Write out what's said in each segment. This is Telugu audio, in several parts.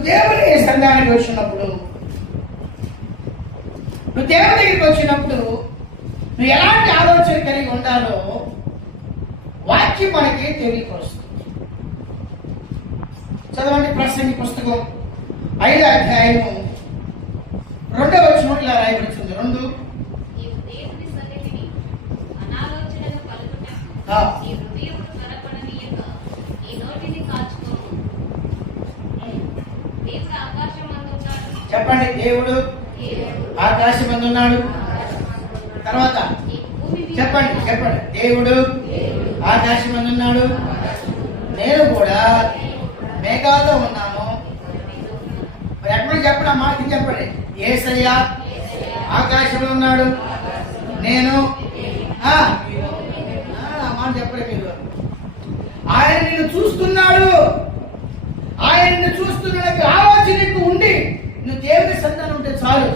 నువ్వు దేవుని సంఘానికి వచ్చినప్పుడు, నువ్వు దేవుని దగ్గరికి వచ్చినప్పుడు నువ్వు ఎలాంటి ఆలోచన కలిగి ఉండాలో వాక్యం మనకి తెలియపరుస్తుంది. చదవండి ప్రసంగి పుస్తకం 5వ అధ్యాయము 2వ వచనం ఇలా రాయబడుతుంది. 2 చెప్పండి. దేవుడు ఆకాశమందు ఉన్నాడు. తర్వాత చెప్పండి చెప్పండి. దేవుడు ఆకాశమందు ఉన్నాడు, నేను కూడా మేఘాల్లో ఉన్నాను. మరి ఎక్కడ చెప్పండి, ఆ మాట చెప్పండి. యేసయ్య ఆకాశంలో ఉన్నాడు, నేను మాట చెప్పండి. మీరు ఆయన నిన్ను చూస్తున్నాడు. ఆయన నిన్ను చూస్తున్నకి ఆలోచన ఉండి నువ్వు దేవుని సంతానం ఉంటే చాలు.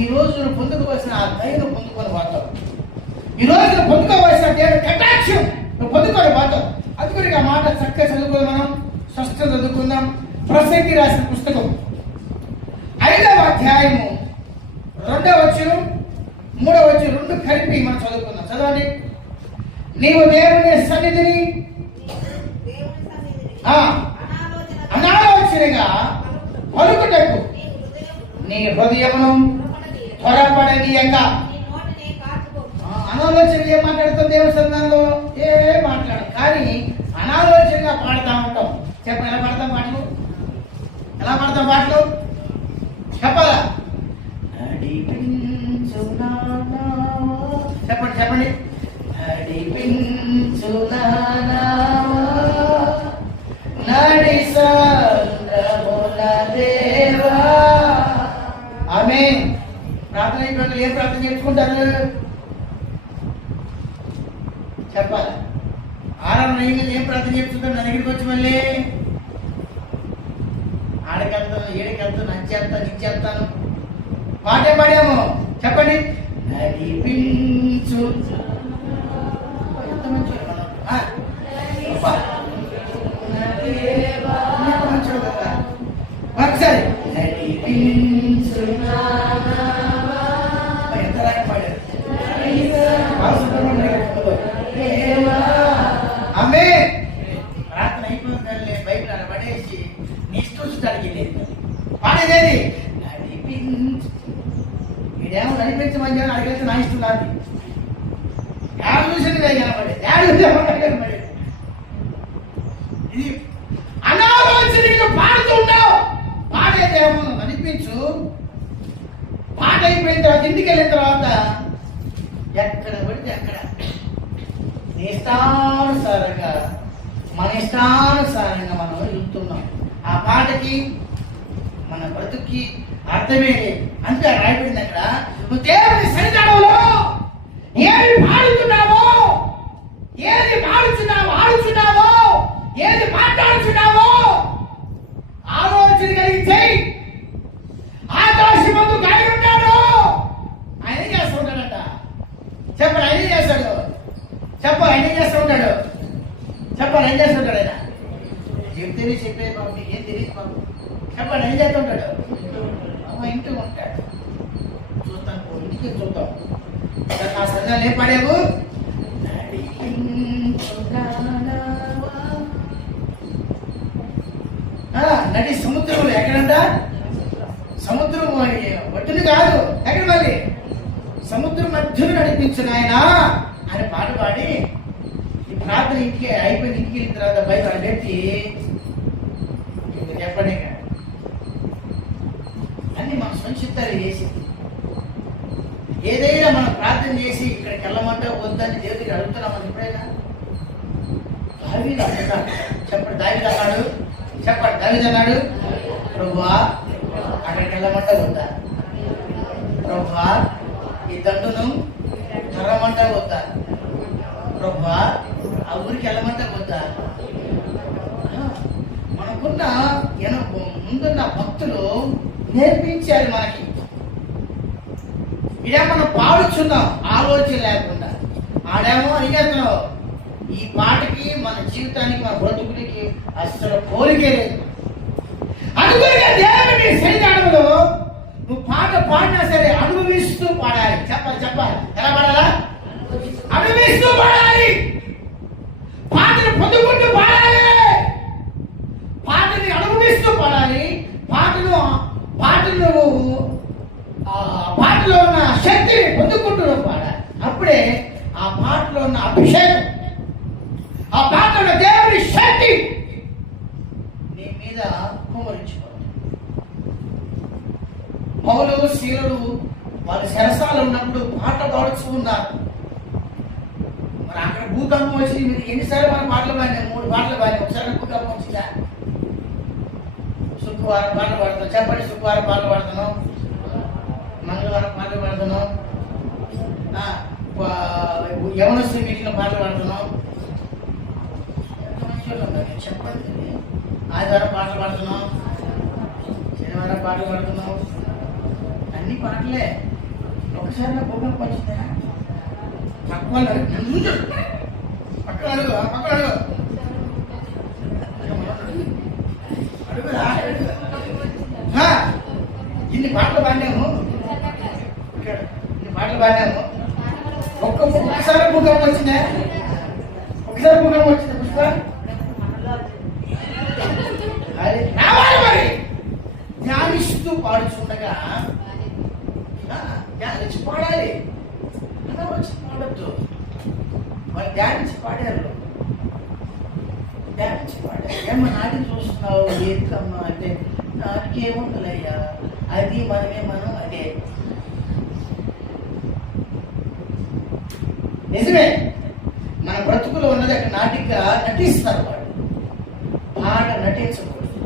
ఈ రోజు నువ్వు పొందుకోవాల్సిన ఆ ధైర్యం పొందుకొని పోతావు. ఈ రోజు నువ్వు పొందుకోవాల్సిన దేవుని కటాక్షం నువ్వు పొందుకొని పోతావు. అందుకని ఆ మాట చక్కగా చదువుకుందాం, మనం స్పష్టంగా చదువుకుందాం. ప్రసంగి రాసిన పుస్తకం 5వ అధ్యాయము 2వ వచనం 3వ వచనం 2 కలిపి మనం చదువుకుందాం. చదవండి. నీవు దేవుని సన్నిధిని అనాలోచనగా పలుకుటకు నీ హృదయమును త్వరపడనీయంగా. అనాలోచనగా ఏం మాట్లాడుతాం? దేవుని సంఘంలో మాట్లాడు, కానీ అనాలోచనగా పాడుతూ ఉంటాం. చెప్ప ఎలా పాడతాం పాటలు? ఎలా పాడతాం పాటలు? చెప్పాలా? చెప్పండి చెప్పండి. ఆమేన్. ప్రార్థన అయిపోయిన ఏం ప్రార్థన చేసుకుంటారు చెప్పాలి. ఆరాధన అయిన ఏం ప్రార్థన చేసుకుంటారు? నా దగ్గరికి వచ్చి మళ్ళీ ఆడకెళ్తాను, ఏడికెళ్తాను, నచ్చేస్తాను, ఇచ్చేస్తాను. పాటే పాడాము. చెప్పండి. నడిపించు. ఎంత మంచి ఒకసారి ఎంత రాయ పాడారు. ఆమె ప్రార్థన అయిపోయిందండి. బైబిల్ అలా పడేసి నీ ఇష్టం చూడడానికి పాడేదేది నడిపించు. ఇదేమో నడిపించమని అడిగితే నా ఇష్టం కాదు. యాడ్ చూసింది కనపడేది. ఇది అనాలోచనగా పాడుతూ ఉంటావు. పాడేదేమో నడిపించు. పాట అయిపోయిన తర్వాత ఇంటికి వెళ్ళిన తర్వాత ఎక్కడ పడితే అక్కడ ఇష్టానుసారంగా మన ఇష్టానుసారంగా మనం వెళ్తున్నాం. ఆ పాటకి మన బ్రతుక్కి అర్థమే లేదు. అంతే రాయబడింది అక్కడ. నువ్వు దేవుని సన్నిధానంలో ఏది పాడుతున్నావో, ఏది ఆడుచున్నావో, ఏది మాట్లాడుచున్నావో ఆలోచన కలిగి చేయి. ఆకాశమందు ఆయన ఉన్నాడు. ఆయన ఏం చేస్తూ ఉంటాడంట? చెప్పండి. ఆయన ఏం చేస్తాడు? చెప్పాలి. ఆయన ఏం చేస్తూ ఉంటాడు? చెప్పాలి. ఏం చేస్తూ ఉంటాడు? ఆయన చెప్తేనే చెప్పేది బాబు, మీకు ఏం తెలియదు బాబు. చెప్పండి. ఏం చేస్తూ ఉంటాడు? ఇంటూ ఉంటాడు. చూస్తాను, ఇంటికి చూద్దాం. ఆ సంఘాలు ఏం పాడావు? నడి సముద్రంలో. ఎక్కడంట? సముద్రం ఒడ్డుని కాదు, ఎక్కడ మళ్ళీ సముద్రం మధ్యలో నడిపించిన ఆయన అని పాట పాడి ఈ ప్రార్థన ఇంటికి అయిపోయిన ఇంటికి వెళ్ళిన తర్వాత బయట పెట్టి చెప్పండి. అన్ని మన సంక్షిప్తాలు చేసి ఏదైనా మనం ప్రార్థన చేసి ఇక్కడికి వెళ్ళమంటే వద్దని దేవుడికి అడుగుతున్నామని ఎప్పుడైనా దావీదు అన్నాడు. చెప్పండి. దావీదు అన్నాడు. చెప్పండి. దావీదు అన్నాడు, ప్రభువా అక్కడికి వెళ్ళమంటే వద్దా? ప్రభువా ఈ దండును తరమంటే వద్దా? ప్రభువా ఆ ఊరికి వెళ్ళమంటే వద్దా? మనకున్న ముందున్న భక్తులు నేర్పించారు మనకి. ఇదే మనం పాడుచున్నాం ఆలోచన లేకుండా. ఆడేమో అడిగేస్తున్నావు. ఈ పాటకి మన జీవితానికి, మన బ్రతుకుడికి అసలు పోలికే లేదు. అందుకే దేవుని సన్నిధానంలో నువ్వు పాట పాడినా సరే అనుభవిస్తూ పాడాలి. చెప్పాలి ఎలా పాడాలా? అనుభవిస్తూ పాడాలి. పాటను పొందుకుంటూ పాడాలి. పాటని అనుభవిస్తూ పాడాలి. పాటలో ఉన్న శక్తిని పొందుకుంటూ పాడాలి. అప్పుడే ఆ పాటలో ఉన్న అభిషేకం, ఆ పాటలో ఉన్న దేవుని శక్తి నీ మీద కుమరించుకోవాలి. పౌలు శీలుడు వాళ్ళు సరసాలు ఉన్నప్పుడు పాట పాడుతూ ఉన్నారు. మరి అక్కడ భూకంపం వచ్చి ఎన్నిసార్లు మన పాటలు పాడినాయి? 3 పాటలు పాడినాయి. ఒకసారి భూకంపం వచ్చిందా? శుక్రవారం పాటలు పాడుతున్నాం. చెప్పండి, శుక్రవారం పాటలు పాడుతున్నాం, మంగళవారం పాటలు పాడుతున్నాం, యవనశ్రీ మీటింగ్లో పాటలు పాడుతున్నాం. చెప్పండి, ఆదివారం పాటలు పాడుతున్నాం, శనివారం పాటలు పాడుతున్నాం, అన్ని పాటలే. ఒకసారి నా భూకంపం వచ్చిందా? పక్కన అడుగు. ఇన్ని పాటలు పాడినాము, ఒక్కసారి భూకంపం వచ్చిందా? ఒకసారి భూకంపం వచ్చిందా? పుష్ప రావాలి. మరి ధ్యానిస్తూ పాడుచుండగా ధ్యానించి పాడాలి. వచ్చి పాడద్దు. వాళ్ళు ధ్యానించి పాడారు. ఏమో నాటి చూస్తున్నావు ఏంటమ్మా అంటే నాటికి ఏముంటుందయ్యా, అది మనం అదే. నిజమే, మన బ్రతుకులో ఉన్నది అక్కడ నాటిగా నటిస్తారు. వాడు పాట నటించకూడదు.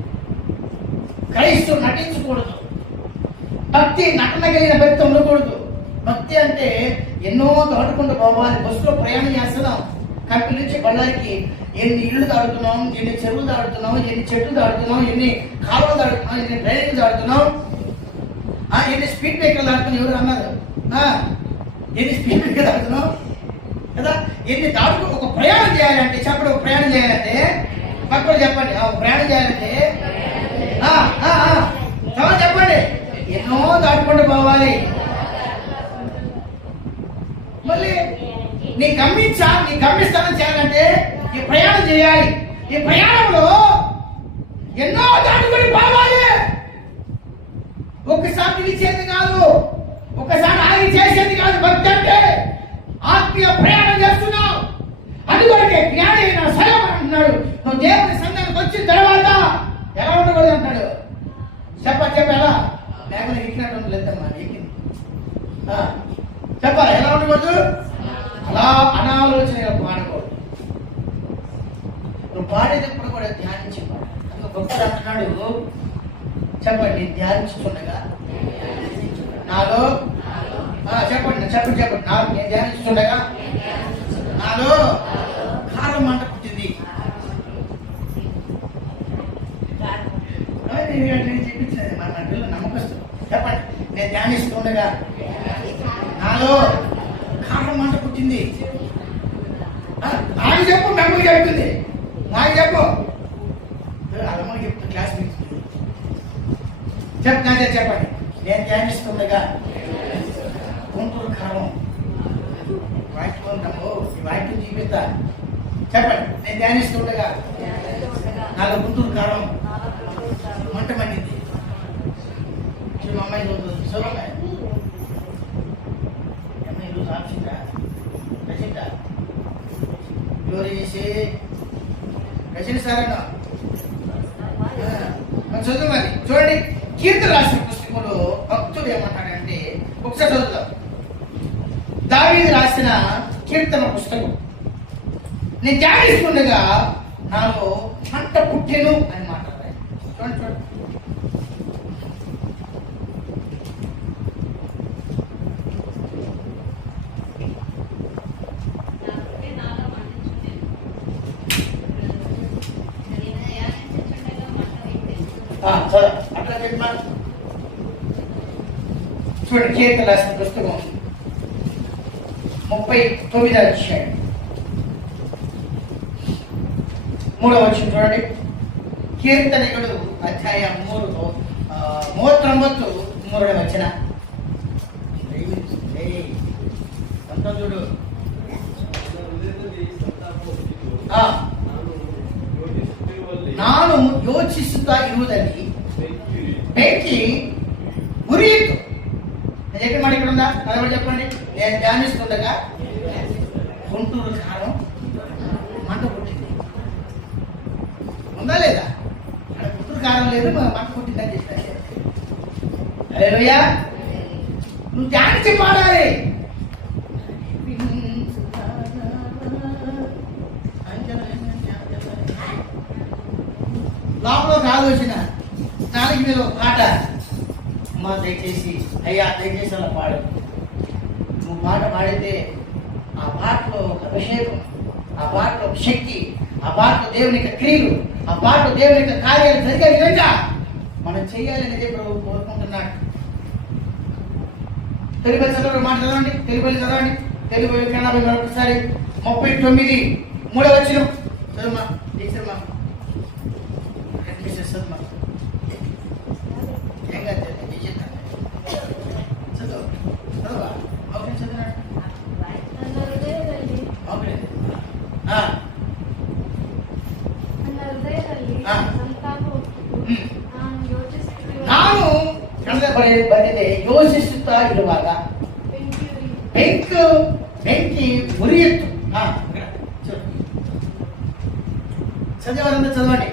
క్రైస్తవుడు నటించకూడదు. భక్తి నటన కలిగిన భక్తి ఉండకూడదు. భక్తి అంటే ఎన్నో దాటుకుంటూ పోవాలి. బస్సులో ప్రయాణం చేస్తున్నాం, కంపెనీ నుంచి బళ్ళారికి ఎన్ని ఇళ్ళు దాడుతున్నాం, ఎన్ని చెరువులు దాడుతున్నాం, ఎన్ని చెట్లు దాడుతున్నాం, ఎన్ని కాలువలు దాడుతున్నాం, ఎన్ని డ్రైనేజ్ దాడుతున్నాం, ఎన్ని స్పీడ్ బ్రేకర్లు దాడుతున్నాం. ఎవరు అన్నారు? ఎన్ని స్పీడ్ బ్రేకర్ దాడుతున్నాం కదా? ఎన్ని దాటుకు ఒక ప్రయాణం చేయాలంటే చెప్పండి. ఒక ప్రయాణం చేయాలంటే పక్కన చెప్పండి. ఒక ప్రయాణం చేయాలంటే చెప్పండి. ఎన్నో దాటుకుంటూ పోవాలి. మళ్ళీ నీ గమ్యస్థానం చేయాలంటే ఈ ప్రయాణం చేయాలి. ఈ ప్రయాణంలో ఎన్నో దాటుకొని పోవాలి. ఒక్కసారి నిలిచేది కాదు, ఒక్కసారి ఆగి చేసేది కాదు. భక్తి అంటే ఆత్మీయ ప్రయాణం చేస్తున్నావు. అందుకొరకే జ్ఞాని అయిన సైలమన్ అంటున్నాడు, నువ్వు దేవుని సంఘానికి వచ్చిన తర్వాత ఎలా ఉండకూడదు అంటాడు. ఎలా లేకుండా ఎక్కినట్టు లేదమ్మా, ఎక్కింది. చెప్పాలి ఎలా ఉండకూడదు? అలా అనాలోచనగా పాడకూడదు. నువ్వు పాడేటప్పుడు కూడా ధ్యానించి పాడు. భక్తుడు అంటున్నాడు, చెప్పండి, ధ్యానించుతుండగా నాలో చెప్పండి నాకు నేను ధ్యానించుతుండగా నాలో కారం మంట పుట్టింది. చెప్పించింది మన పిల్లలు నమ్మకస్తులు. చెప్పండి, నేను ధ్యానిస్తుండగా నాలో కారం మంట పుట్టింది. నాకు చెప్పు, మెమ్మకి చెప్తుంది. నాకు చెప్పు, అమ్మకి చెప్తుంది. క్లాస్ చెప్పండి, నేను ధ్యానిస్తుండగా గుంటూరు కారం వాక్యం ఉంటాము. ఈ వాక్యం చూపిస్తా. చెప్పండి, నేను ధ్యానిస్తుండగా నాలో గుంటూరు కారం మంట మండింది. మా అమ్మాయి చదువుతుంది. చూడమ్మాయి అమ్మాయి రోజు ఆప్షన్గా రచింత ఎవరు చేసి రచయిస్తారన్న చదువు. మరి చూడండి, కీర్తన రాసిన పుస్తకంలో భక్తుడు ఏమంటాడంటే, ఒకసారి చదువుతాం. దావీదు రాసిన కీర్తన పుస్తకం, నేను ధ్యానిస్తుండగా నాలో మంట పుట్టెను అని మాట్లాడాలి. చూడండి. అట్లా చెప్పిన చూడండి, కీర్తన రాసిన పుస్తకం 39వ అధ్యాయం 3వ వచనం చూడండి. కీర్తనకుడు అధ్యాయం 39 వచ్చిన చూడు. ನಾನು ಯೋಚಿಸುತ್ತಾ ಇರುವುದಲ್ಲಿ ಬೆಂಕಿ ಉರಿಯಿತು. నేను ఎక్కడ మాట ఇక్కడ ఉందా? అదే చెప్పండి. నేను ధ్యానిస్తుండగా గుంటూరు కారం మంట పుట్టింది. ఉందా లేదా? గుంటూరు కారం లేదు, మంట పుట్టిందని చెప్పాను. హల్లెలూయా. నువ్వు ధ్యానించి పాడాలి. లోపల ఆలోచన, నాలుగు మీద ఒక పాట. అమ్మా దయచేసి, అయ్యా దయచేసి అలా పాడు. నువ్వు పాట పాడితే ఆ పాటలో ఒక అభిషేకం, ఆ పాటలో ఒక శక్తి, ఆ పాటలో దేవుని యొక్క క్రియలు, ఆ పాటలో దేవుని యొక్క కార్యాలు జరిగే విధంగా మనం చెయ్యాలనేదే ప్రభు కోరుకుంటున్నాడు. తెలుగు చదవడం మాట చదవండి, తెలుగు చదవండి. తెలుగు కన్నడ ఒకసారి 39 వచనం చదువుమా. టీచర్మా ನಾನು ಕಳೆದ ಬಂದಿದೆ. ಯೋಚಿಸುತ್ತಾ ಇರುವಾಗ ಬೆಂಕಿ ಉರಿಯಿತು. చదివారంతా చదవండి.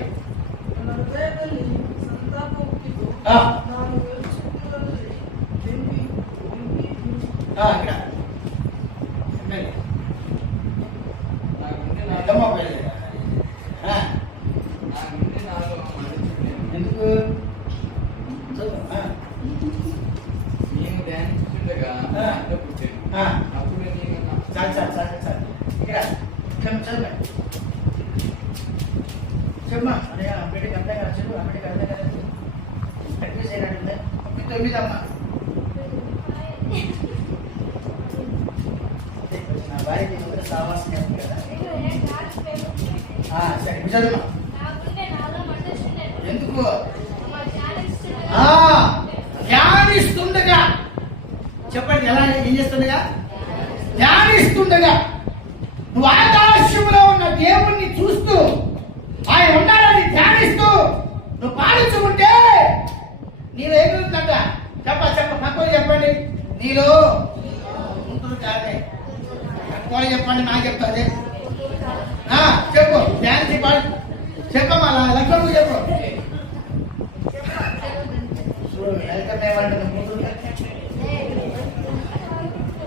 ఎందుకు నేను ధ్యానిస్తుండగా చెప్పమ్మా. అదే అప్పటికి అర్థం కాదు, చెప్పు. అప్పటికి అర్థం కాదు, కన్ఫ్యూజ్ అయినట్టుంది. 39 అమ్మా. నా భార్య సావాసం కదా. సరే చదువుమా. ఎందుకు? ధ్యానిస్తుండగా. చెప్పండి, ఎలా ఏం చేస్తుండగా? ధ్యానిస్తుండగా. నువ్వు ఆకాశంలో ఉన్న దేవుణ్ణి చూస్తూ, ఆయన ఉండాలని ధ్యానిస్తూ నువ్వు పాలించు ఉంటే నీలో ఏమిటంట? పక్కన చెప్పండి. నీలో ఉంటుంది కాదే. పక్కన చెప్పండి, నాకు చెప్తాది. చెప్పు, ధ్యానించి పాడు. చెప్పమ్మా, లక్ష్మణ్ చెప్పు.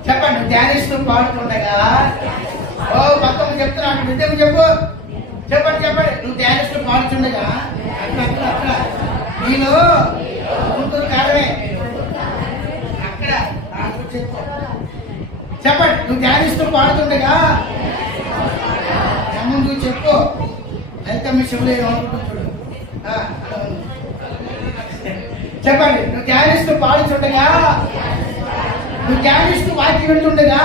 చెప్పండి, ధ్యానిస్తూ పాడుతుండగా. పక్కన చెప్తున్నాను, విద్యకు చెప్పు. చెప్పండి. నువ్వు ధ్యానిస్తూ పాడుతుండగా అక్కడ నీలో గుంటూరు కాడమే. అక్కడ చెప్పండి. నువ్వు ధ్యానిస్తూ పాడుతుండగా ముందు చెప్పు. లలిత మిషంలో ఏమనుకుంటున్నాడు? చెప్పండి. నువ్వు ధ్యానిస్తూ పాడుతుండగా, నువ్వు ధ్యానిస్తూ వాక్యం వింటుండగా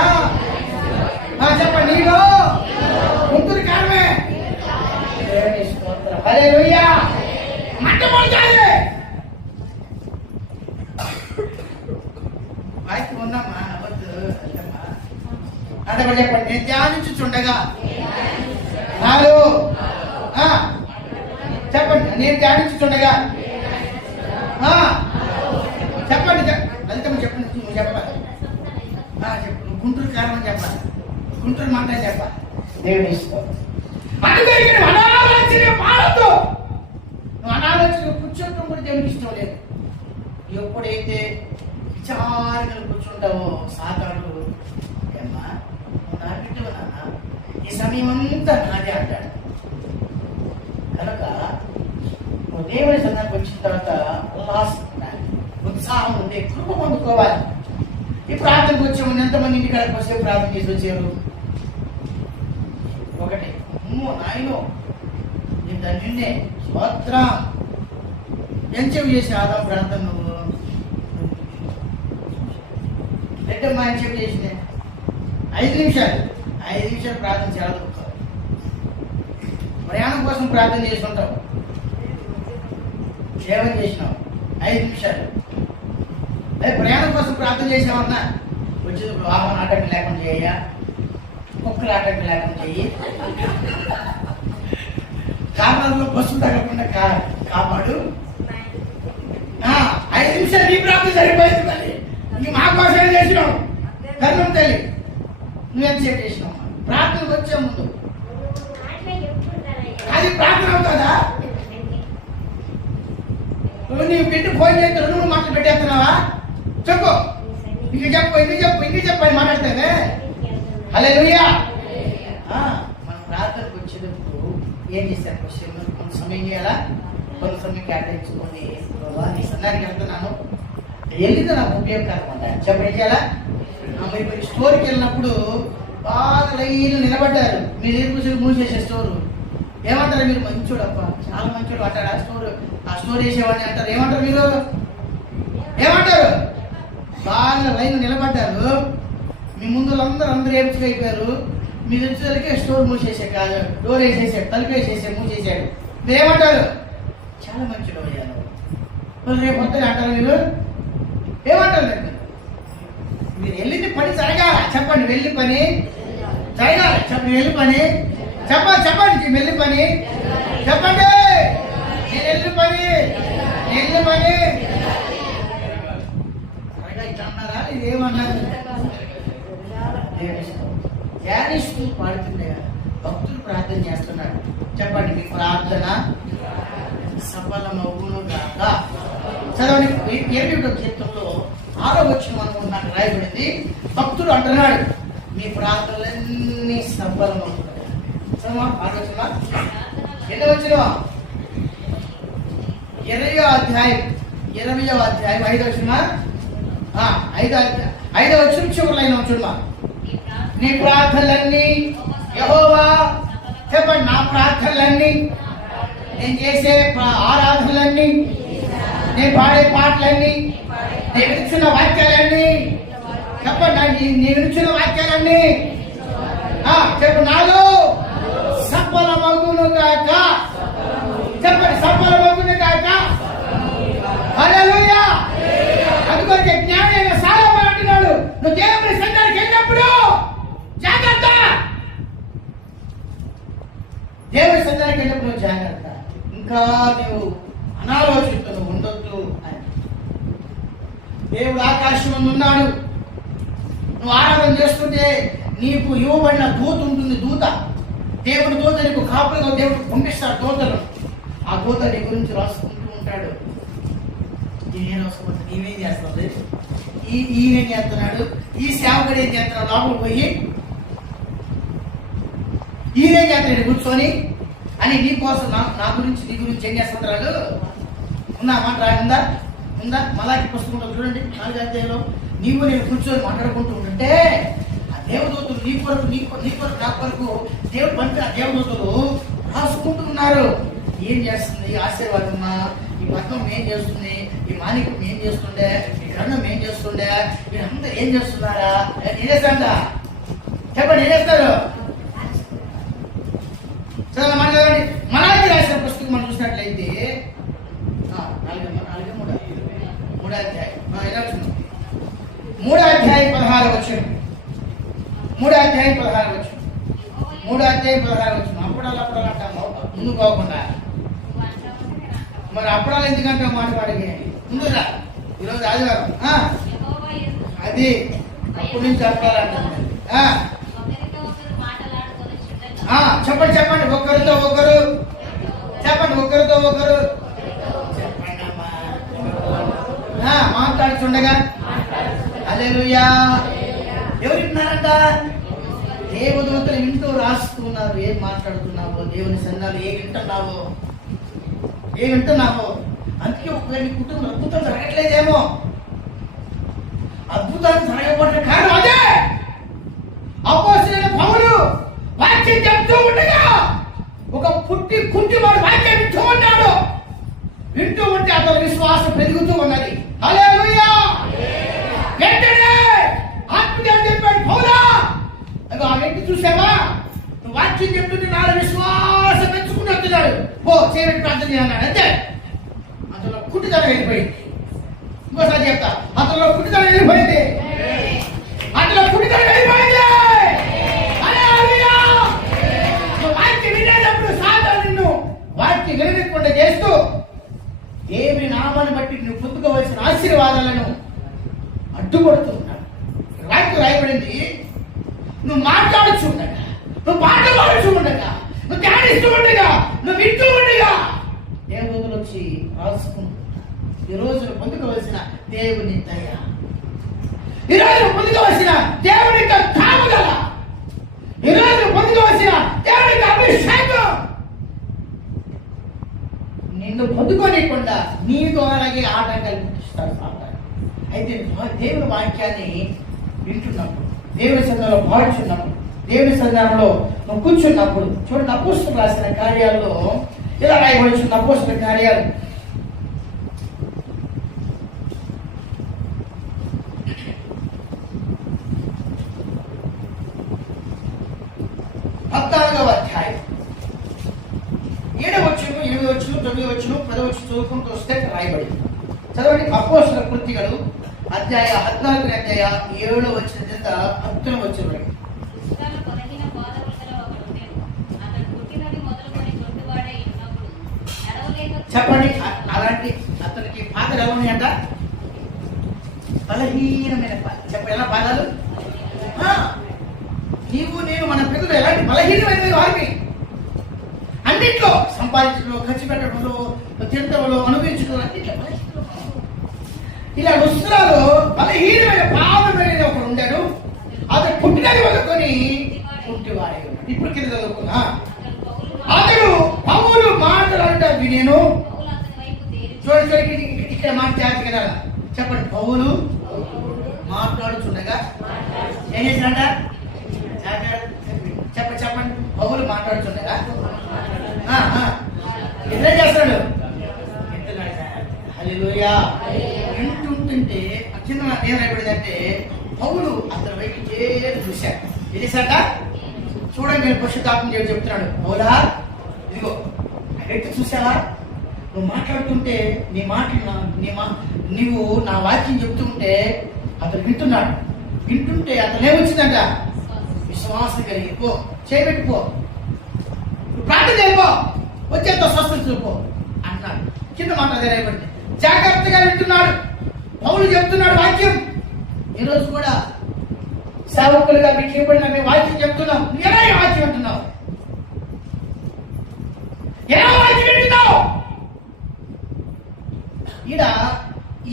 చెప్పండి, నీలో గుంటూరు కాడమే. హల్లెలూయా. మంటపడతాయి. వాక్యం ఉందమ్మా, అవద్దు అంటే చెప్పండి. నేను ధ్యానించుచుండగా నాలో చెప్పండి. నేను ధ్యానించుచుండగా చెప్పండి. లలితమ్మ చెప్పండి, నువ్వు చెప్పాలి. చెప్పు. నువ్వు గుంటూరు కారణం చెప్పాలి, గుంటూరు మాట చెప్పాలి. దేవుని ఇష్టం. అనాలోచన పాడద్దు. నువ్వు అనాలోచన కూర్చోటం కూడా దేవునికి ఇష్టం లేదు. ఎప్పుడైతే విచారంగా కూర్చుంటావో సాతాడు, ఏమ్మా నువ్వు నా బిడ్డవు నాన్న, ఈ సమయం అంతా నాదే అంటాడు. కనుక నువ్వు దేవుని సన్నిధికి వచ్చిన తర్వాత ఉత్సాహం ఉంది, కృప పొందుకోవాలి. ఈ ప్రార్థనకు వచ్చే ముందు ఎంతమంది ఇంటి కాడకు వస్తే ప్రార్థన చేసి వచ్చారు? ఒకటి. నాయనో నేను ధన్యున్నే, స్తోత్రం. ఎంచెవి చేసి ఆదాం ప్రార్థన నువ్వు మా ఎంచెవి చేసిందే 5 నిమిషాలు ప్రార్థన చేయాలి. ప్రయాణం కోసం ప్రార్థన చేస్తుంటావు. ఏమని చేసినావు? 5 నిమిషాలు. అదే ప్రయాణం కోసం ప్రార్థన చేసామన్నా వచ్చేటప్పుడు వాహనం ఆటంకం లేకుండా చేయ, కుక్కలు ఆటంకం లేకుండా చెయ్యి, కార్నర్లో బస్సులు తగ్గకుండా కాపాడు. 5 నిమిషాలు నీ ప్రార్థన సరిపోయింది. మళ్ళీ ఇంక మా కోసం ఏం చేసినావు? కర్ణం తల్లి నువ్వెంతసేపు చేసినావు? ప్రార్థనకు వచ్చే ముందు అది ప్రార్థన అవుతుందా? నీ బిడ్డ ఫోన్ చేస్తే 2-3 మాటలు పెట్టేస్తున్నావా? చెప్పు, ఇంక చెప్పు అని మాట్లాడతావే. హల్లెలూయా. మనం ప్రార్థనకు వచ్చేటప్పుడు ఏం చేస్తారు? కొంత సమయం చేయాలా? కొంత సమయం కేటాయించుకొని నీ సన్నానికి వెళ్తున్నాను వెళ్ళింది నాకు ఉపయోగకరం అంట. చెప్పండి, ఏం చేయాలా? మీరు స్టోర్కి వెళ్ళినప్పుడు బాగా లైన్ నిలబడ్డారు, మీ దగ్గర కూర్చొని మూసేసే స్టోరు. ఏమంటారు మీరు? మంచోడు అప్ప, చాలా మంచోడు అంటారు. ఆ స్టోర్ వేసేవాడిని అంటారు. ఏమంటారు మీరు? ఏమంటారు? బాగా లైన్ నిలబడ్డారు, మీ ముందు అందరూ ఏడ్చుకు అయిపోయారు. మీరు వచ్చేసరికి స్టోర్ మూసేసే కాదు, డోర్ వేసేసాడు, తలుపు వేసేసాడు, మూసేసాడు. మీరు ఏమంటారు? చాలా మంచోడు అయ్యాను. రేపు వద్దని అంటారు మీరు? ఏమంటారు? మీరు వెళ్ళింది పని జరగాల. చెప్పండి, వెళ్ళి పని జరగాల. చెప్పండి, వెళ్ళి పని చెప్పండి, వెళ్ళి పని చెప్పండి. నేను వెళ్ళి పని ఇట్లా అన్నారా? ఇదేమన్నారు? ధ్యానిస్తూ పాడుతుండే భక్తులు ప్రార్థన చేస్తున్నారు. చెప్పండి, మీ ప్రార్థన సఫలమవును గాక. చదవండి, 7వ కీర్తనలో 6వ వచనం అనుకుంటున్నాను రాయబడింది. భక్తుడు అంటున్నాడు, మీ ప్రార్థనలన్నీ సఫలమవుతాయి. చదవా 6వ వచనం. ఎన్నో వచనం? 20వ అధ్యాయం 5వ వచనం. 5వ వచనం చివరిలో అయిన వచనం. నీ ప్రార్థనలన్నీ యెహోవా. చెప్పండి, నా ప్రార్థనలన్నీ, నేను చేసే ఆరాధనలన్నీ, నేను పాడే పాటలన్నీ, నేను వినిచిన వాక్యాలన్నీ, చెప్పండి, నేను వినిచిన వాక్యాలన్నీ చెప్పు నాలో సఫలమగును గాక. చెప్పండి, సఫలమగును గాక. హల్లెలూయా. అందుకొరకే జ్ఞాని అయిన సొలొమోను అంటున్నాడు, నువ్వు దేవుని సన్నిధికి వెళ్ళినప్పుడు జాగ్రత్త. దేవుని సన్నిధికి వెళ్ళినప్పుడు జాగ్రత్త. ఇంకా నువ్వు అనాలోచితను ఉండొద్దు అని. దేవుడు ఆకాశం ఉన్నాడు. నువ్వు ఆరాధన చేస్తుంటే నీకు ఇవ్వబడిన దూత ఉంటుంది. దేవుడి దూత నీకు కాపులుగా దేవుడు పంపిస్తాడు దూతలు. ఆ దూత నీ గురించి రాసుకుంటూ ఉంటాడు. నేనేం రాసుకుంటా, నీవేం చేస్తావు, ఈయనేం చేస్తున్నాడు, ఈ సేవకుడు ఏం చేస్తున్నాడు, లోపలికి పోయి ఈయనేం చేస్తున్నాడు కూర్చొని అని నీ కోసం నా గురించి నీ గురించి ఏం చేస్తున్నాడు. ఉందా మలాకి పుస్తకంలో చూడండి 4వ అధ్యాయంలో నీవు నేను కూర్చొని మాట్లాడుకుంటూ ఉంటే ఆ దేవదూతలు నీ కొరకు నా కొరకు దేవుడు పంపిన దేవదూతలు రాసుకుంటూ ఉన్నారు. ఏం చేస్తుంది ఆశీర్వాదమ్మా, ఈ పద్మం ఏం చేస్తుంది, ఈ మాణిక్యం ఏం చేస్తుండే, ఈ గ్రంథం ఏం చేస్తుండే, వీళ్ళందరూ ఏం చేస్తున్నారా? ఏం చేస్తాందా? చెప్పండి, ఏం చేస్తారు? చదవండి. మలాకి రాసిన పుస్తకం మనం చూసినట్లయితే 3వ అధ్యాయం 16వ వచనం. 3వ అధ్యాయం 16వ వచనం. అప్పుడాలు అంటాము ముందు పోకుండా. మరి అప్పుడాలు ఎందుకంటే మాట పాడికి ముందుగా ఈరోజు ఆదివారం అది అప్పటి నుంచి చెప్పాలంటారు. చెప్పండి, ఒకరితో ఒకరు మాట్లాడుతుండగా హల్లెలూయా. ఎవరు వింటున్నారంట? దేవదూతలు వింటూ రాస్తున్నారు. ఏం మాట్లాడుతున్నావో, దేవుని సంఘాలు ఏం వింటున్నావో. అందుకే ఒకవేళ నీ కుటుంబంలో అద్భుతం జరగట్లేదేమో. అద్భుతాలు జరగబడిన కారణం అదే. అపోస్తలుడైన పౌలు వాక్యం చెప్తూ ఉండగా ఒక కుంటి వాడు వాక్యం వింటూ ఉంటే అతని విశ్వాసం పెరుగుతూ ఉన్నది. హల్లెలూయా. వెంటనే ఆత్మీయుడు చెప్పాడు, పౌలా ఆ వ్యక్తి చూసావా, నువ్వు వాక్యం చెప్తుంటే నాలో విశ్వాసం పెంచుకుని వస్తున్నాడు, చేయబెట్టి ప్రార్థన చేయాలన్నాడు. అంతే. అందులో గుడ్డితనం వెళ్ళిపోయింది. ఇంకోసారి చెప్తా, అతనిలో గుడ్డితనం వెళ్ళిపోయింది. అతనిలో గుడ్డితనం వెళ్ళిపోయింది. హల్లెలూయా. వాక్యం వినేటప్పుడు సాతాను నిన్ను వాక్యం వినకుండా చేస్తూ దేవుని నామాన్ని బట్టి నువ్వు పొందుకోవలసిన ఆశీర్వాదాలను అడ్డుపడుతున్నాడు. వాక్యం రాయబడింది, నువ్వు మాట్లాడుచు ఉండగా, నువ్వు పాట పాడుచు ఉండగా, నువ్వు ధ్యానిస్తూ ఉండగా, నువ్వు వింటూ ఉండగా దేవుడు వచ్చి రాసుకుంటా. ఈ రోజు పొందుకోవలసిన దేవుని దయ, ఈ రోజు పొందుకోవలసిన దేవుని యొక్క కాపుదల, ఈ రోజు పొందుకోవలసిన దేవుని యొక్క అభిషేకం నిన్ను పొందుకోలేకుండా నీ ద్వారాగే ఆటంకాలు పుట్టిస్తాడు సాతాను. అయితే దేవుని వాక్యాన్ని వింటున్నప్పుడు, దేవుని సన్నిధిలో పాడుచున్నప్పుడు, దేవుని సన్నిధానంలో నువ్వు కూర్చున్నప్పుడు చూడండి, అపోస్తలులు రాసిన కార్యాల్లో ఇలా రాయబడుచున్న అపోస్తలుల కార్యాలు 14వ అధ్యాయం 7వ వచనం, 8వ వచనం, 9వ వచనం, 10వ వచనం చదువుకుంటూ వస్తే రాయబడింది. చదవండి. అపోస్తలుల కృత్యాలు అధ్యాయ 14 అధ్యాయ 7వ వచనం కింద 10వ వచనం వరకు. చెప్పండి, అలాంటి అతనికి పాదాలు ఎలా ఉన్నాయంట? బలహీనమైన పాదాలు. చెప్పండి, ఎలా పాదాలు? నీవు నేను మన పిల్లలు ఎలాంటి బలహీనమైన వారిని, అన్నింటిలో సంపాదించడంలో, ఖర్చు పెట్టడంలో, తింటంలో, అనుభవించడంలో అన్నింటిలో బలహీనలో, ఇలా రుస్తులలో బలహీనమైన పాదమైన ఒకడు ఉండాడు. అతను పుట్టినది వదుకొని పుట్టివాడే. ఇప్పుడు కింద చదువుకున్నా, అతడు పౌలు మాట్లాడట వినేను. చూడండి, ఇక్కడ మాట జాగ్రత్త కదా. చెప్పండి, పౌలు మాట్లాడుచుండగా ఏం చేసినట? చెప్పండి, పౌలు మాట్లాడుచుండగా ఎట్లా చేస్తాడు? హల్లెలూయా. వింటుంటే కింద ఏం రాయబడిందంటే, పౌలు అతని వైపు చేరి చూశాడు. ఏం చేశాట? చూడండి, నేను పరిశుద్ధాత్మ దేవుడు చెప్తున్నాడు, పౌలా ఇదిగో అదైతే చూసావా, నువ్వు మాట్లాడుతుంటే నీ నీవు నా వాక్యం చెప్తుంటే అతను వింటున్నాడు. వింటుంటే అతను ఏమొచ్చిందంట? విశ్వాసం కలిగి పో, చేయబెట్టుకో, ప్రార్థన చేయపో, వచ్చేంత స్వస్థత చూపో అన్నాడు. కింద మాట అదే రాయబడింది. జాగ్రత్తగా వింటున్నాడు. పౌలు చెప్తున్నాడు వాక్యం. ఈరోజు కూడా సేవకులుగా మీకు ఇవ్వబడిన మేము వాక్యం చెప్తున్నాం. ఎలా ఈ వాక్యం వింటున్నావు? ఎలా వాక్యం వింటున్నావు? ఈడ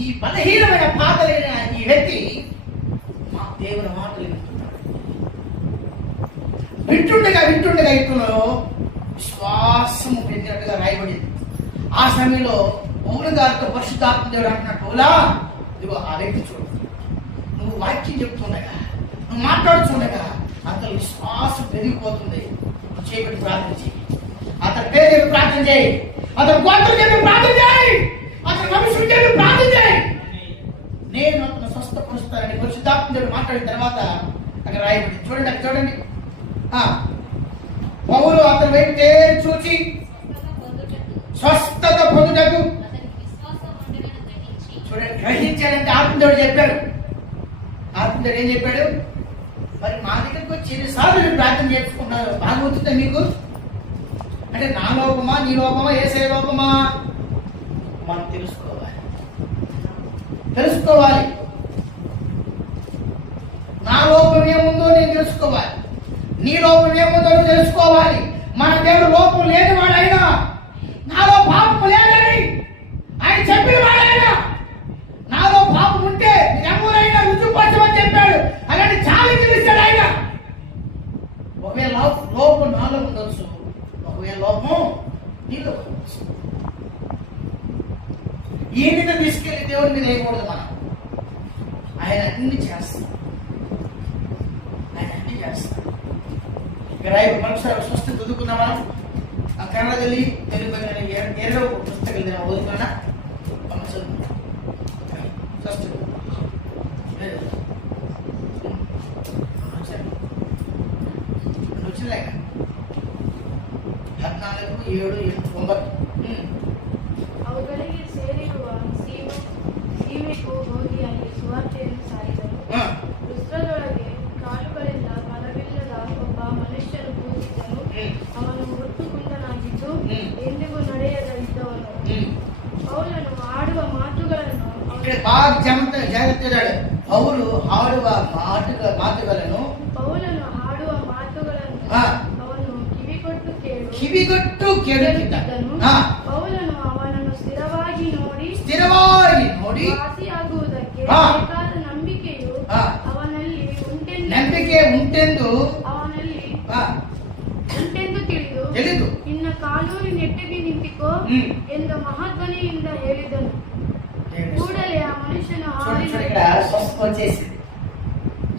ఈ బలహీనమైన పాతలైన ఈ వ్యక్తి మా దేవుని మాటలు వింటున్నాడు. వింటుండగా ఇంట్లో విశ్వాసము పెరిగినట్టుగా రాయబడింది. ఆ సమయంలో పౌలు గారితో పరిశుద్ధాత్మ దేవుడు అంటున్నాడు, పౌలా ఇదిగో ఆ వ్యక్తి చూడు, నువ్వు వాక్యం చెప్తుండగా, నువ్వు మాట్లాడుతుండగా అతని విశ్వాసం పెరిగిపోతుంది. చేయబడి ప్రార్థన చేయి, అతని పేరు చెప్పి ప్రార్థన చేయి, అతని గోత్రం చెప్పి ప్రార్థన చేయి, అతని వంశం చెప్పి ప్రార్థన చేయి, నేను అతను స్వస్థపరుస్తానని పరిశుద్ధాత్మ దేవుడు మాట్లాడిన తర్వాత అక్కడ రాయబడింది. చూడండి, అక్కడ చూడండి. పౌలు అతని వైపు తేరి చూచి స్వస్థత పొందుటకు చూడండి, గ్రహించాడంటే ఆత్మదేవుడు చెప్పాడు. ఆత్మదేవుడు ఏం చెప్పాడు? మరి మా దగ్గరకు వచ్చి ఎన్నిసార్లు మీరు ప్రార్థన చేసుకున్నారు, బాగా అవుతుందా మీకు? అంటే నా లోపమా, నీ లోపమా, యేసయ్య లోపమా? మనం తెలుసుకోవాలి. నా లోపం ఏముందో నేను తెలుసుకోవాలి, నీ లోపం ఏముందో నువ్వు తెలుసుకోవాలి. మన దేవుడు లోపం లేని వాడైనా, నాలో పాపం లేదని ఆయన చెప్పిన వాడైనా, నాలో పాపం ఉంటే ఎవరైనా రుజుపరచమని చెప్పాడు. అలాంటి చాలా తెలుస్తాడు ఆయన. ఒకవేళ లోపం నాలో ఉండొచ్చు, ఒకవేళ లోపం నీలో ఉండొచ్చు. ఈయన తీసుకెళ్లి దేవుడి మీద వేయకూడదు. మనం ఆయన అన్ని చేస్తాం. ఇక్కడ మనుషులు స్వస్థ చదువుకున్నా మనం. ఆ కన్నడ తల్లి తెలుగు ఏడో పుస్తకాలు చదువుకున్నా స్వస్థ వచ్చిందా? 14, 7, 8, 9. ఇక్కడ బాగా జాగ్రత్త పౌలు ఆడువ మాటలను ಅವನು ಕಿವಿಗೊಟ್ಟು ಕೇಳುತ್ತಿದ್ದನು. ಪೌಲನು ಅವನನ್ನು ಸ್ಥಿರವಾಗಿ ನೋಡಿ ವಾಸಿಯಾಗುವುದಕ್ಕೆ ಬೇಕಾದ ನಂಬಿಕೆಯು ಅವನಲ್ಲಿ ಉಂಟೆಂದು ತಿಳಿದು ನಿನ್ನ ಕಾಲೂರಿ ನೆಟ್ಟಿಗೆ ನಿಂತಿಕೋ ಎಂದು ಮಹಾಧ್ವನಿಯಿಂದ ಹೇಳಿದನು. ಕೂಡಲೇ ಆ ಮನುಷ್ಯನು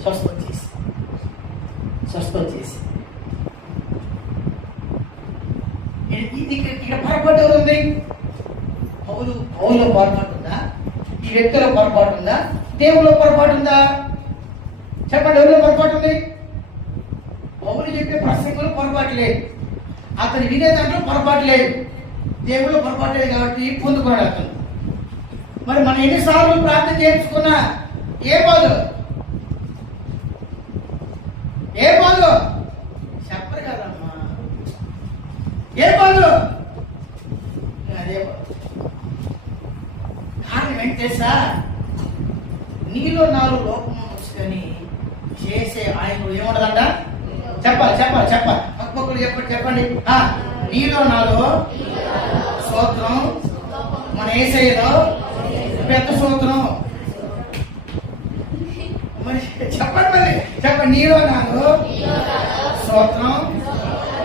స్వస్థ ఇక్కడ పొరపాటు ఉంది. పౌలో పొరపాటు ఉందా? ఈ వ్యక్తిలో పొరపాటు ఉందా? దేవులో పొరపాటు ఉందా? చెప్పండి, ఎవరిలో పొరపాటు ఉంది? పౌలు చెప్పే ప్రసంగంలో పొరపాటు లేదు, అతను వినే దాంట్లో పొరపాటు లేదు, దేవులో పొరపాటు లేదు కాబట్టి పొందుకున్నాడు అతను. మరి మనం ఎన్నిసార్లు ప్రార్థన చేయించుకున్నా ఏ బాధ చెప్పరు కదమ్మా, ఏ బాధ అదే కారణం ఏంటి తెలుసా? నీలో నాలో లోపం వచ్చుకొని చేసే ఆయన ఏముండదంట? చెప్పాలి ఒక్కొక్కరు చెప్పండి. నీలో నాలో స్తోత్రం, మన యేసయ్యలో పెద్ద స్తోత్రం. మరి చెప్పండి, నీలో నాలో స్తోత్రం,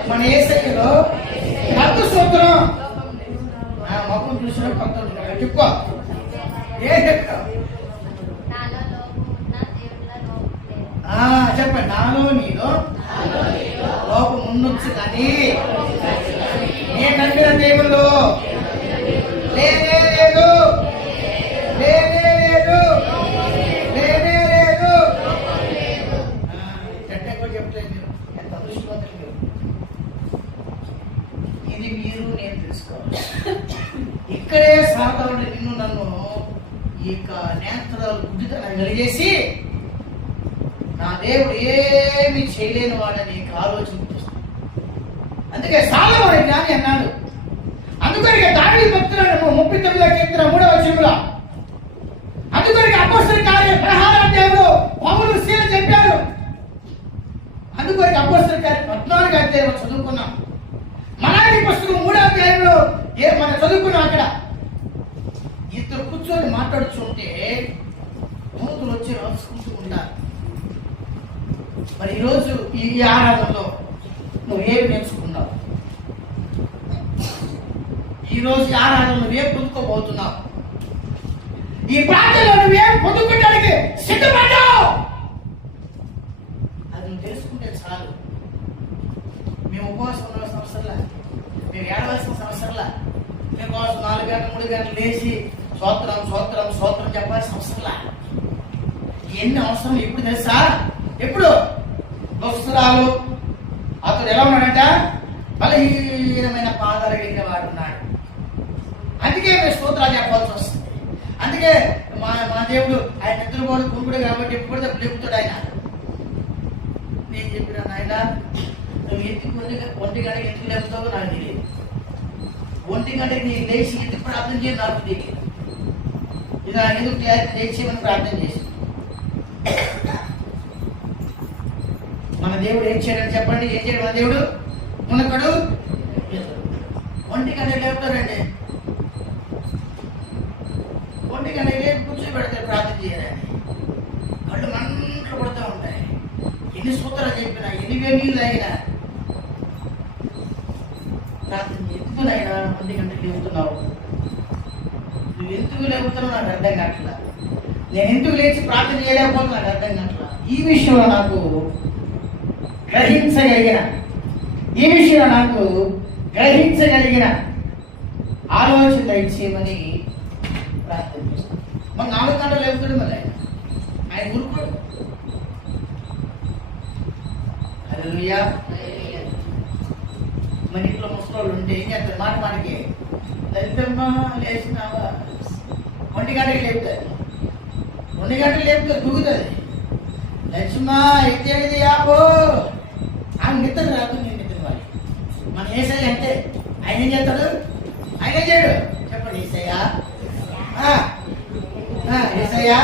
మన యేసయ్యలో పెద్ద స్తోత్రం. మొక్కలు చూసిన కొత్త చెప్పుకో, ఏ చెప్తావు? చెప్పండి, నాలో నీలో లోపం ఉండొచ్చు కానీ నేను నమ్మిన దేవుళ్ళు లేనే లేదు. చెప్తాను మీరు ఎంత అదృష్టవంతులు మీరు. ఇది మీరు నేను తెలుసుకోవాలి. ఇక్కడే సాతానుడు నిన్ను నన్ను ఈ యొక్క నేత్రాలు గుడ్డితనం కలిగేసి నా దేవుడు ఏమి చేయలేని వాడని ఆలోచన చేస్తాను. అందుకే సాలమోను జ్ఞాని అన్నాడు. అందుకని దావీదు భక్తులను 39వ కీర్తన 3వ వచనంలో అందుకని అపోస్తలుల కార్యం 16వ అధ్యాయంలో పౌలు శీల చెప్పాడు. అందుకని అపోస్తలుల కార్యం 14వ అధ్యాయంలో చదువుకున్నాం. మలాకి పుస్తకం 3వ అధ్యాయంలో మనం చదువుకున్నాం. అక్కడ ఇద్దరు కూర్చొని మాట్లాడుతుంటే మూతులు వచ్చి రాసుకుంటూ ఉంటారు. మరి ఈరోజు ఈ ఆరాధనలో నువ్వేం నేర్చుకున్నావు? ఈరోజు ఈ ఆరాధన నువ్వేం పొందుకోబోతున్నావు? ఈ ప్రాంతంలో నువ్వేం పొందుకోవడానికి సిద్ధపడ్డావు? అది నువ్వు తెలుసుకుంటే చాలు. మేము ఉపవాసం ఉన్న సంవత్సరంలా, మేము ఏడవలసిన సంవత్సరంలా, మేము 4 గంటలు 3 గంటలు లేచి స్తోత్రం చెప్పాల్సిన అవసరంలా. ఎన్ని అవసరం ఎప్పుడు తెలుసా? ఎప్పుడు వస్తురాలు అతడు ఎలా ఉన్నాడంట? బలహీనమైన పాదాలు కలిగిన వాడు ఉన్నాడు. అందుకే మేము స్తోత్రాలు చెప్పాల్సి వస్తుంది. అందుకే మా దేవుడు ఆయన నిద్రపోడు కుంకుడు కాబట్టి ఎప్పుడు లేపుతాడు ఆయన. నేను చెప్పిన నాయన నువ్వు ఒంటి గంటకి ఎందుకు లేపుతావో నాకు తెలియదు. ఒంటి గంటకి నేను లేచి ఎందుకు ప్రార్థన చేయను నాకు తెలియదు. ఇది ఆయన ఎందుకు లేచేయమని ప్రార్థన చేసి మన దేవుడు ఏం చేయడం చెప్పండి? ఏం చేయడం మన దేవుడు? మునకడు ఒంటి గంట లేపుతారండి. ఒంటి గంట లేపు కూర్చోబెడతారు ప్రార్థన చేయాలని. కళ్ళు మంటలు పడుతూ ఉంటాయి. ఎన్ని సూత్రాలు చెప్పినా, ఎన్ని నీళ్ళు అయినా ప్రార్థన ఎందుకునైనా 1 గంటకు లేపుతున్నావు? నువ్వు ఎందుకు లేపుతున్నావు నాకు అర్థం కావట్లా. నేను ఎందుకు లేచి ప్రార్థన చేయలేకపోతున్నా నాకు అర్థం కావట్లా. ఈ విషయంలో నాకు గ్రహించగలిగిన ఆలోచన దయచేయమని ప్రార్థన చేస్తాను. మన 4 గంటలు లేపుతాడు. మళ్ళీ ఆయన గురుకోడు. హల్లెలూయా. మన ఇంట్లో ముసలోళ్ళు ఉంటే ఏం చేస్తారు? మాటకి లలితమ్మ లేచినావా 1 గంటకి లేపుతారు. 1 గంటలు లేపుతారు, దుగుతుంది. లక్ష్మ అయితే యాపో ఆమె నిద్ర రాదు, నేను నిద్ర వాలి. మన ఏసయ్య అంటే ఆయన ఏం చేస్తాడు? ఆయన చేయడు. చెప్పండి ఏసయ్య ఏసయ్యా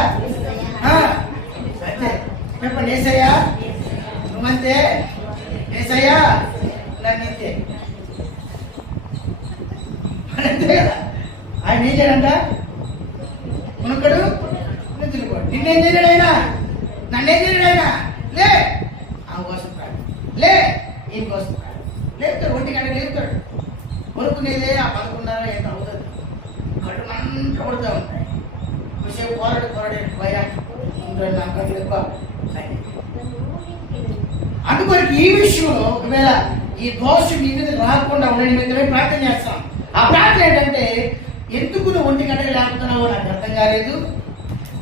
అంతే చెప్పండి. ఏసయ్యా నువ్వంతే, ఏసయ్యా నన్నంతే. అంతే కదా. ఆయన ఏం చేయడంట? మునకడు నిద్రపోడు. నిన్నేం చేయలేడు ఆయన, నన్నేం చేయలేడు ఆయన. లే ఆ కోసం లే ఈయన కోసం లేపుతాడు, 1 గంట లేపుతాడు. కొనుక్కునేదే ఆ 11:30 ఎంత అవుతుంది. కళ్ళు మంట పడుతూ ఉంటాయి. కొంచెం పోరాడే భయాన్ని ఎక్కువ. అందుకొరకు ఈ విషయంలో ఒకవేళ ఈ దోషం మీ మీద రాకుండా ఉండే నిమిత్తమే ప్రార్థన చేస్తాం. ఆ ప్రార్థన ఏంటంటే, ఎందుకు నువ్వు 1 గంటకు లేపుతున్నావో నాకు అర్థం కాలేదు,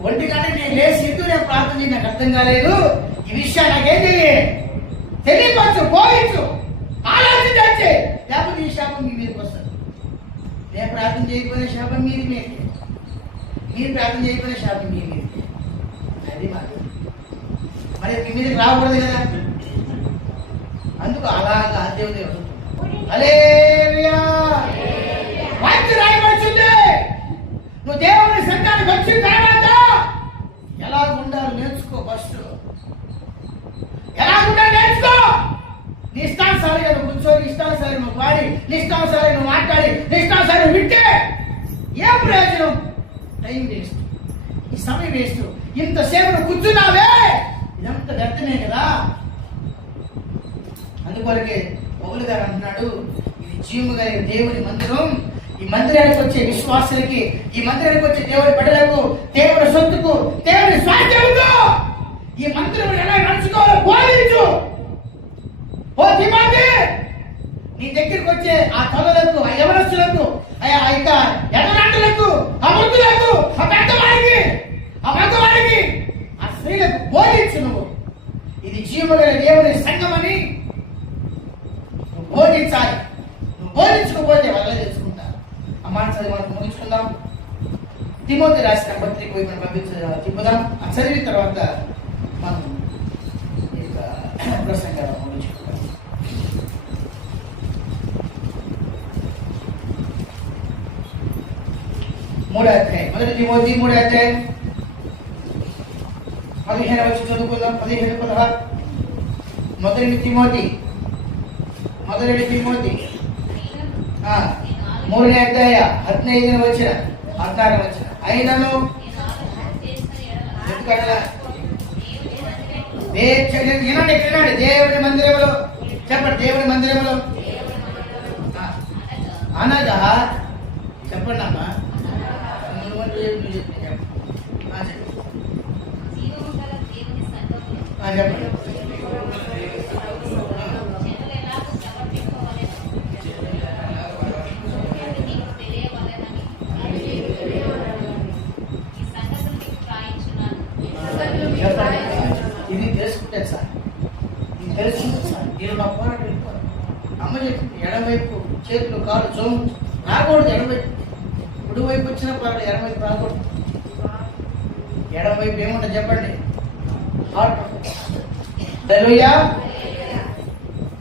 1 గంటకు నేను లేచి ఎందుకు నేను ప్రార్థన చేసి నాకు అర్థం కాలేదు. ఈ విషయాన్ని నాకేం తెలియపరచు, పోయించు, ఆలోచించే. లేకపోతే ఈ శాపం మీ మీదకి వస్తుంది. నేను ప్రార్థన చేయకపోయిన శాపం మీది మీదకి, మీరు ప్రార్థన చేయకపోయిన శాపం మీ మీదకి. అది మాది మరి మీ మీదకి రాకూడదు కదా. అందుకు అలాగా దేవుని హల్లెలూయా వాక్యం రాయబడుతుంది. నువ్వు దేవుని సంఘానికి వచ్చిన తర్వాత ఎలా ఉండాలో నేర్చుకో. ఫస్ట్ ఎలా ఉండాలో నేర్చుకో. నీ ఇష్టానుసారిగా నువ్వు కూర్చొని, ఇష్టానుసారి నువ్వు పాడి, నీ ఇష్టానుసారి నువ్వు మాట్లాడి, నీ ఇష్టానుసారి వింటే ఏం ప్రయోజనం? టైం వేస్ట్, ఈ సమయం వేస్ట్. ఇంతసేపు నువ్వు కూర్చున్నావే, ఇదంతా వ్యర్థమే కదా. అందుకొరకే పౌలు గారు అంటున్నాడు, ఇది జీవము కలిగిన దేవుని మందిరం. ఈ మందిరానికి వచ్చే విశ్వాసులకి, ఈ మందిరానికి వచ్చే దేవుడి బిడ్డలకు, దేవుడి సొత్తుకు, దేవుడి స్వాస్థ్యముకు ఈ మందిరం ఎలా నడుచుకోవాలో బోధించు. ఓ తిమోతి, నీ దగ్గరికి వచ్చే ఆ తల్లులకు, ఆ యవనస్తులకు, ఆ ఇక ఎర్రనాటులకు, ఆ వృద్ధులకు, ఆ పెద్దవారికి, ఆ మగవారికి, ఆ స్త్రీలకు బోధించు. నువ్వు ఇది జీవగల దేవుని సంఘం అని నువ్వు బోధించాలి. నువ్వు బోధించకపోతే వాళ్ళే తెలుసుకుంటారు. ఆ మాట చదివి మనం ముగించుకుందాం. తిమోతి రాసిన పత్రిక పోయి మనం తిప్పుదాం. ఆ చదివిన తర్వాత మనం ప్రసంగాలు ముగించుకుందాం. 3వ అధ్యాయం, 1 తిమోతి 3వ అధ్యాయం 15వ వచనం చదువుకుందాం. 15-16. మొదటి తిమోతి 3వ అధ్యాయ 15వ వచనం 16వ వచనం. అయినను వినండి, దేవుని మందిరంలో చెప్పండి, దేవుని మందిరంలో అనగా చెప్పండి అమ్మా. చెప్పండి. ఇది తెలుసుకుంటాను సార్, ఇది తెలుసుకుంటాను సార్. నేను మా పోరాటం వెళ్ళిపోను. అమ్మ చెప్పింది ఎడమవైపు చేతులు కాలు చోము రాకూడదు. ఎడమవైపు కుడి వైపు వచ్చిన పర్వాలేదు, ఎడమవైపు రాకూడదు. ఎడమవైపు ఏముంటుంది చెప్పండి? హార్ట్. హల్లెలూయా.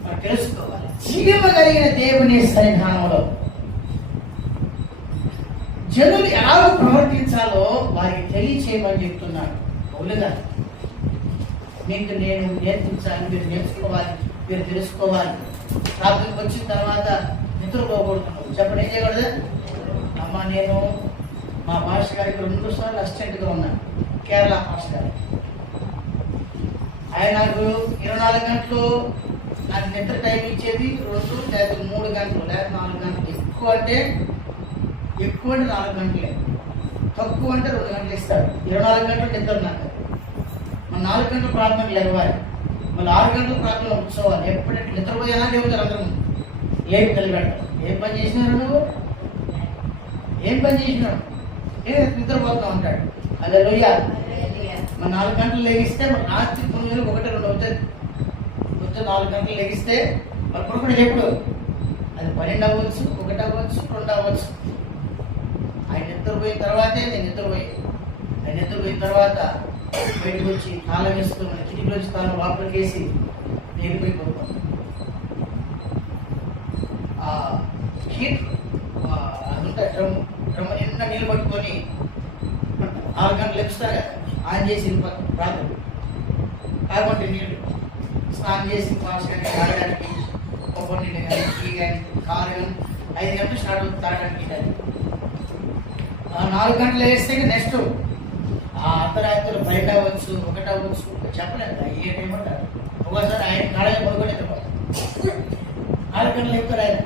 మనం తెలుసుకోవాలి. జీవము కలిగిన దేవుని సన్నిధానంలో జనులు ఎలా ప్రవర్తించాలో వారికి తెలియచేయమని చెప్తున్నాడు పౌలుగా. మీకు నేను నేర్పించాలి, మీరు నేర్చుకోవాలి, మీరు తెలుసుకోవాలి. రాత్రికి వచ్చిన తర్వాత నిద్రపోకూడదు. చెప్పండి, ఏం చేయకూడదు? అమ్మ, నేను మా భాష గారికి 2 సార్లు అసిస్టెంట్గా ఉన్నాను, కేరళ భాష గారికి. ఆయన నాకు 24 గంటలు నాకు నిద్ర టైం ఇచ్చేది 2 లేదా 3 గంటలు లేదా 4 గంటలు. ఎక్కువ అంటే 4 గంటలే, తక్కువ అంటే 2 గంటలు ఇస్తాడు. 24 గంటలు నిద్ర నాకు. మన 4 గంటలు ప్రార్థనలు లేవాలి, మళ్ళీ 6 గంటలు ప్రార్థనలు కూర్చోవాలి. ఎప్పుడంటే నిద్రపోయేలా లేవుతారు అందరూ. ఏం కలిపెడతారు? ఏం పని చేసినారు నువ్వు? ఏం పని చేసినాడు? నిద్రపోతూ ఉంటాడు. హల్లెలూయా. మన 4 గంటలు లెగిస్తే మన రాత్రి 9 1 2 అవుతుంది. పొద్దున్న 4 గంటలు లెగిస్తే మన కొడుకుడు ఎప్పుడు అది 12 అవ్వచ్చు, 1 అవ్వచ్చు, 2 అవ్వచ్చు. ఆయన నిద్రపోయిన తర్వాతే నేను నిద్రపోయాను. ఆయన నిద్రపోయిన తర్వాత బయటకు వచ్చి తాళం వేసుకుని మన కిటికీలో వచ్చి తాళం లోపలికి వేసి నేర్పోయిపోతాం. హీట్ అదంతా డ్రమ్ నిన్న నీళ్ళు పట్టుకొని 6 గంటలు లెప్పిస్తారు కదా, ఆన్ చేసి వెళ్ళిపోతాం ప్రార్థన. కాకపోతే నీళ్ళు స్నానం చేసి వాష్ కానీ తాగడానికి కొబ్బరి నీళ్ళు కానీ టీ కానీ కారు కానీ 5 గంటలు స్టార్ట్ అవుతుంది తాగడానికి. 4 గంటలు వేస్తే నెక్స్ట్ అర్ధరాత్రులు 2 అవ్వచ్చు 1 అవ్వచ్చు చెప్పలేదు. ఏ టైం అంటారు ఒకసారి ఆయన కాళ్ళ పడుకొని ఎత్తుకోవాలి. 4 గంటలు ఎక్కుతారు ఆయన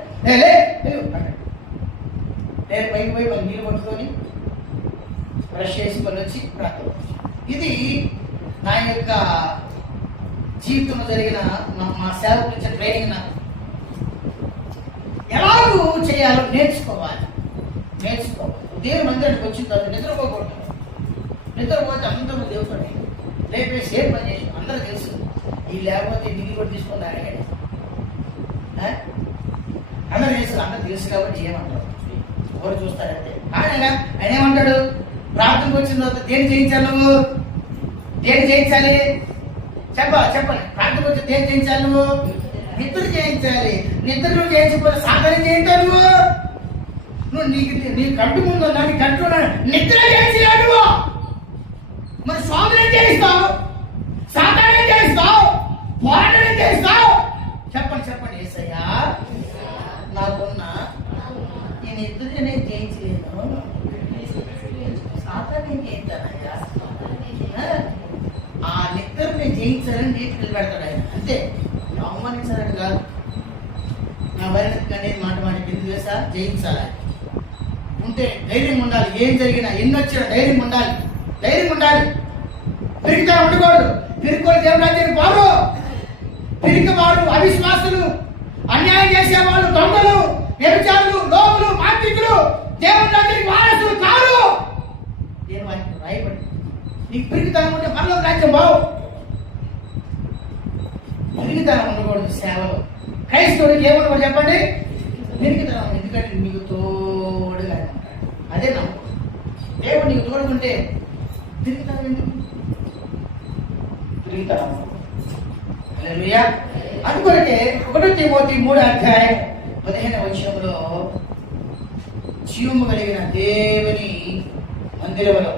నేను పైకి పోయి వాళ్ళు నీళ్ళు పట్టుకొని బ్రష్ చేసి వాళ్ళు వచ్చి ప్రార్థన. ఇది నా యొక్క జీవితంలో జరిగిన మా సేవకు ఇచ్చే ట్రైనింగ్. నాకు ఎలాగూ చేయాలో నేర్చుకోవాలి. దేవుని మందిరానికి వచ్చిన తర్వాత నిద్రపోకూడదు. నిద్రపోతే అందరూ దేవుతాడు రేపే సేమ్ పని చేసి అందరూ తెలుసు. ఈ లేకపోతే నీళ్ళు కూడా తీసుకొని తాగాడు అందరూ తెలుసు. అందరూ తెలుసు కాబట్టి ఏమంటారు ఎవరు చూస్తారంటే. ఆయన ఏమంటాడు, ప్రార్థనకు వచ్చిన తర్వాత దేని చేయించాలి నువ్వు? దేని చేయించాలి చెప్పండి. ప్రార్థనకు వచ్చి దేని చేయించాలి నువ్వు? నిద్ర చేయించాలి. నిద్ర నువ్వు చేయించకపోతే సాధన చేయించాలి నువ్వు నీ కంటి ముందు నీ కంట్లో నిద్ర చేయించలేవు నువ్వు. మరి స్వామిని చేయిస్తావు, సాధన చేయిస్తావు, పోరాటం చేయిస్తావు. చెప్పండి యేసయ్యా నాకున్న ఈ నిద్ర నేను చేయించలేను, సాధన నేను చేయించానయ్యా. ఆ నిద్ర నేను జయించాలని నీటి నిలబెడతాడు ఆయన. అంతే, అవమానించాలని కాదు. నా వైరస్ అనేది మాట ఎందుకు చేస్తా జయించాలి ఉంటే ధైర్యం ఉండాలి. ఏం జరిగినా ఎన్ని వచ్చినా ధైర్యం ఉండాలి. పిరికితా ఉండకూడదు. పిరికోడు దేవుడు రాజ్యానికి బారు. పిరికివాడు అవిశ్వాసులు, అన్యాయం చేసేవాళ్ళు, దొంగలు, వ్యభిచారులు, లోపులు, మాంత్రికులు దేవుడి రాజ్యానికి వారసులు కారు. నేను వాటిని రాయబడి నీకు పిరికితనం ఉంటే మనలో రాజ్యం బావు. పిరికితనం ఉండకూడదు సేవలో. క్రైస్తవుడికి ఏమన్నా చెప్పండి, పిరికితనం. ఎందుకంటే మీకు తోడుగా ఉంటాడు. అదే నమ్మకం. దేవుడు నీకు తోడుకుంటే పిరికితనం ఎందుకు? పిరికితనం హల్లెలూయా. అందుకొరకే 1 తిమోతి 3:15 జీవము కలిగిన దేవుని మందిరంలో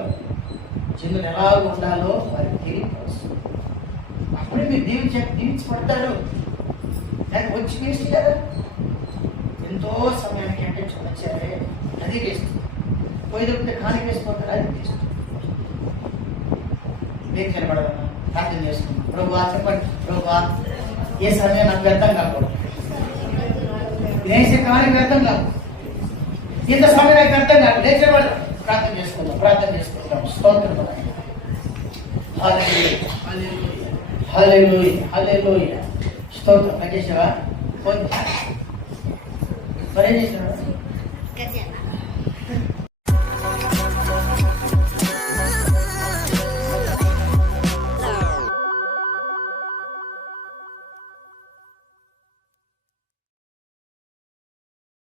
జనులు ఎలా ఉండాలో వారికి తెలియపరుస్తుంది. అప్పుడే మీరు దీవించబడతారు. దానికి వచ్చి వేస్ట్ కదా. ఎంతో సమయానికి అంటే చూపించారే అది వేస్ట్. పోయి దొరికితే కాని వేసిపోతారు, అది వేస్ట్. నేను కనబడదన్నా ప్రార్థన చేసుకున్నాను. ప్రభువా చెప్పండి, ప్రభువా ఏ సమయం నాకు వ్యర్థం కాకూడదు, వేసే కాని వ్యర్థం కాదు, ఇంత సమయం నాకు వ్యర్థం కాదు. నేను చెప్పండి ప్రార్థన చేసుకుందాం. స్తోత్రం హల్లెలూయా. స్తోత్రం. చేసావా? మరి ఏం చేసావా?